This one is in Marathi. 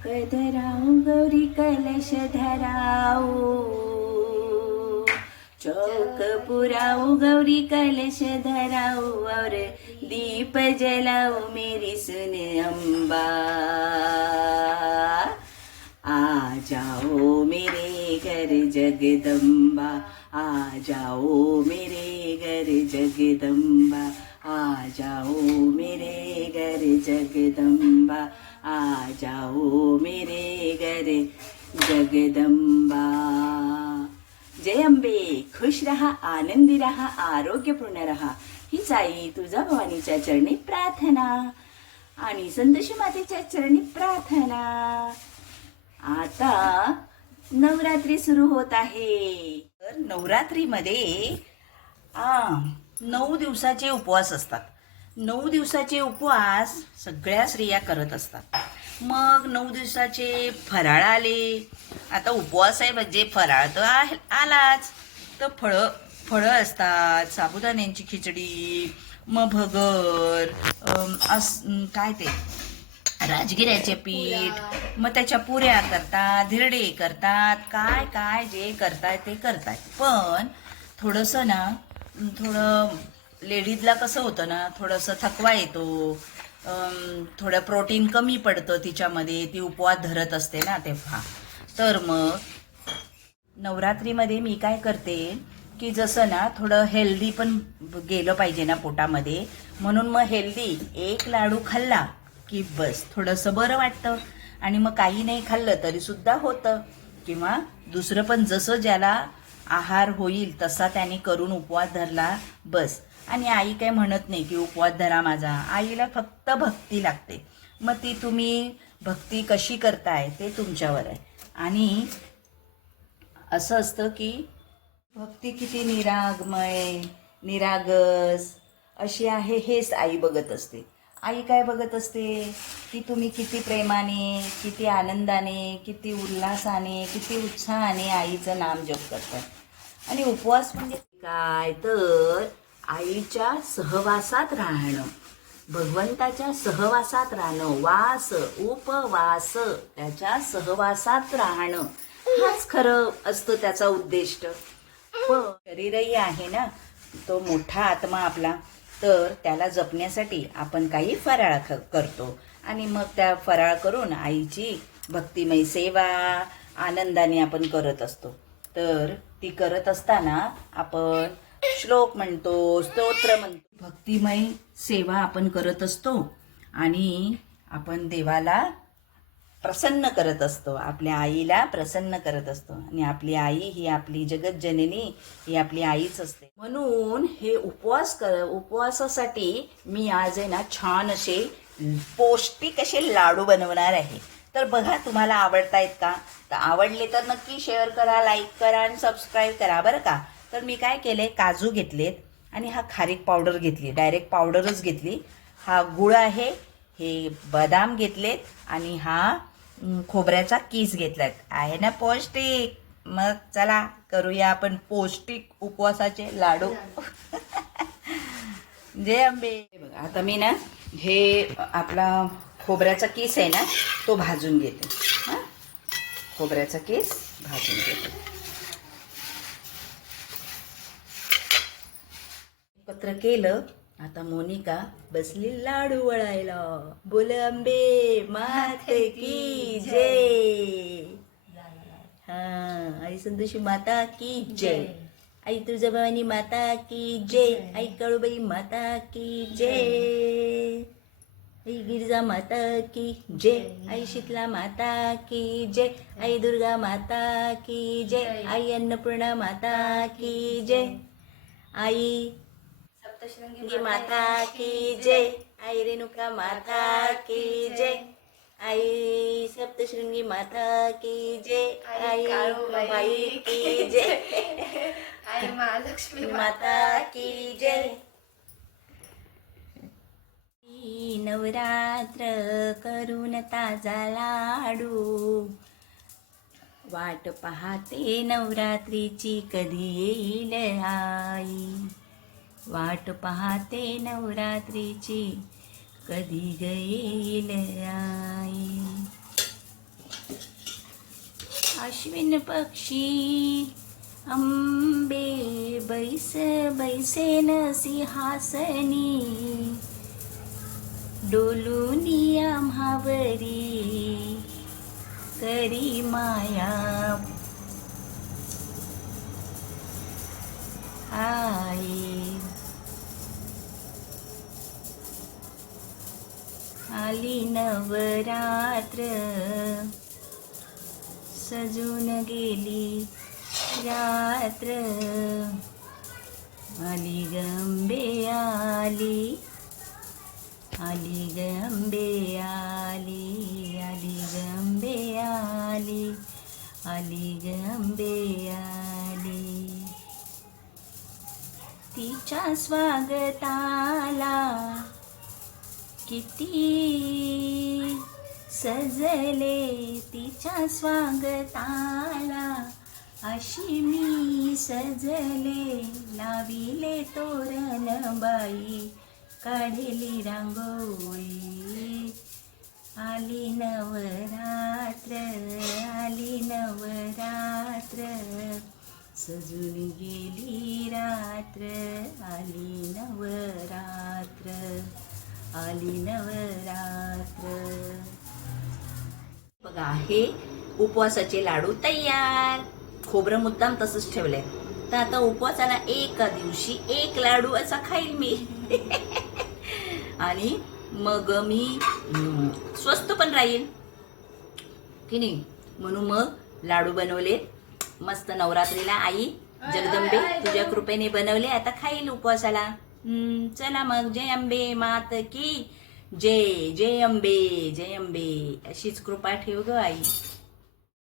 चौक धराऊ गौरी कलश धराऊ चौक पुराऊ गौरी कलश धराऊ और दीप जलाऊ मेरी सुन अम्बा आ जाओ मेरे घर जगदम्बा आ जाओ मेरे घर जगदम्बा आ जाओ मेरे घर जगदम्बा आ जाओ मेरे घर जगदंबा जय अंबे खुश रहा आनंदी रहा आरोग्यपूर्ण रहा. हीच आई तुझा भवानीच्या चरणी प्रार्थना. आणि संतोषी मातेच्या चरणी प्रार्थना. आता नवरात्री सुरू होत आहे. तर नवरात्रीमध्ये नऊ दिवसाचे उपवास असतात. नऊ दिवसाचे उपवास सगळ्या स्त्रिया करत असतात. मग नऊ दिवसाचे फराळ आले. आता उपवास आहे म्हणजे फराळ तर आलाच. तर फळं फळं असतात साबुदाण्यांची खिचडी मग भगर अस काय ते? राजगिऱ्याचे पीठ मग त्याच्या पुऱ्या करतात धिरडे करतात. काय काय जे करतात ते करतात पण थोडंसं ना थोडं लेडीजला कसं होतं ना थोडंसं थकवा येतो. थोडं प्रोटीन कमी पडतं तिच्यामध्ये ती उपवास धरत असते ना तेव्हा. तर मग नवरात्रीमध्ये मी काय करते की जसं ना थोडं हेल्दी पण गेलं पाहिजे ना पोटामध्ये. म्हणून मग हेल्दी एक लाडू खाल्ला की बस थोडंसं बरं वाटतं. आणि मग काही नाही खाल्लं तरी सुद्धा होतं. किंवा दुसरं पण जसं ज्याला आहार होईल तसा त्याने करून उपवास धरला बस. आणि आई काय म्हणत नाही की उपवास धरा माझा. आईला फक्त भक्ती लागते. मग ती तुम्ही भक्ती कशी करताय ते तुमच्यावर आहे. आणि असं असतं की भक्ती किती निरागमय निरागस अशी आहे हेच आई बघत असते. आई काय बघत असते? की तुम्ही किती प्रेमाने किती आनंदाने किती उल्हासाने किती उत्साहाने आईचं नाम जप करतात आणि उपवास म्हणजे काय? तर आईच्या सहवासात राहणं भगवंताच्या सहवासात राहणं वास उपवास त्याच्या सहवासात राहणं हाच खरं असतं त्याचा उद्दिष्ट. पण शरीरही आहे ना तो मोठा आत्मा आपला तर त्याला जपण्यासाठी आपण काही फराळ करतो. आणि मग त्या फराळ करून आईची भक्तिमय सेवा आनंदाने आपण करत असतो. तर ती करत असताना आपण श्लोक म्हणतो स्तोत्र म्हणतो. भक्तिमय सेवा आपण करत असतो आणि आपण देवाला प्रसन्न करत असतो आपल्या आईला प्रसन्न करत असतो. आणि आपली आई ही आपली जगतजननी ही आपली आईच असते. म्हणून हे उपवास कर उपवासासाठी मी आज आहे ना छान असे पौष्टिक असे लाडू बनवणार आहे. तर बघा तुम्हाला आवडतायत का? तर आवडले तर नक्की शेअर करा लाईक करा आणि सबस्क्राईब करा बरं का? तर मी काय केले? काजू घेतलेत आणि हा खारीक पावडर घेतली. डायरेक्ट पावडरच घेतली. हा गुळ आहे हे बदाम घेतलेत आणि हा खोबऱ्याचा किस घेतलाय आहे ना पौष्टिक? मग चला करूया आपण पौष्टिक उपवासाचे लाडू. जय आंबे. बघा आता मी ना हे आपला खोबऱ्याचा किस आहे ना तो भाजून घेते. हा? खोबऱ्याचा केस भाजून घेते. एकत्र केलं आता मोनिका बसली लाडू वळायला. बोल अंबे माथे की जय. हा आई संतोषी माता की जय. आई तुळजाभवानी माता की जय. आई कळूबाई माता की जय. आई गिरिजा माता की जय. आई शीतला माता की जय. आई दुर्गा माता की जय. आई अन्नपूर्णा माता की जय. आई सप्तशृंगी माता की जय। आई रेणुका माता की जय। आई सप्तशृंगी माता की जय। आई बाई की जय। आई महालक्ष्मी माता की जय। नवरात्र करून ताजा लाडू। वाट पाहते नवरात्रीची कधी येईल आई? वाट पाहते नवरात्रीची. कधी गईल आई? अश्विन पक्षी अंबे बैस बैसेन सिंहासनी डोलुनी आम्हावरी करी माया. आई. आली नवरात्र सजून गेली रात्र। आली गंबे आली आली गंबे आली आली गंबे आली आली गंबे आली। तिच्या स्वागताला किती सजले तिच्या स्वागताला. अशी मी सजले लाविले तोरण बाई. काढली रांगोळी. आली नवरात्र आली नवरात्र. सजून गेली रात्र आली नवरात्र. आली नवरात्र. बघा हे उपवासाचे लाडू तयार. खोबरं मुद्दाम तसंच ठेवलंय. तर आता उपवासाला एका दिवशी एक लाडू असा खाईल मी. आणि मग मी स्वस्त पण राहील. की नाही? म्हणून मग लाडू बनवले. मस्त नवरात्रीला आई जगदंबे तुझ्या कृपेने बनवले. आता खाईल उपवासाला. चला मग जय अंबे मात की. जय जय अंबे जय अंबे. अशीच कृपा ठेव ग आई.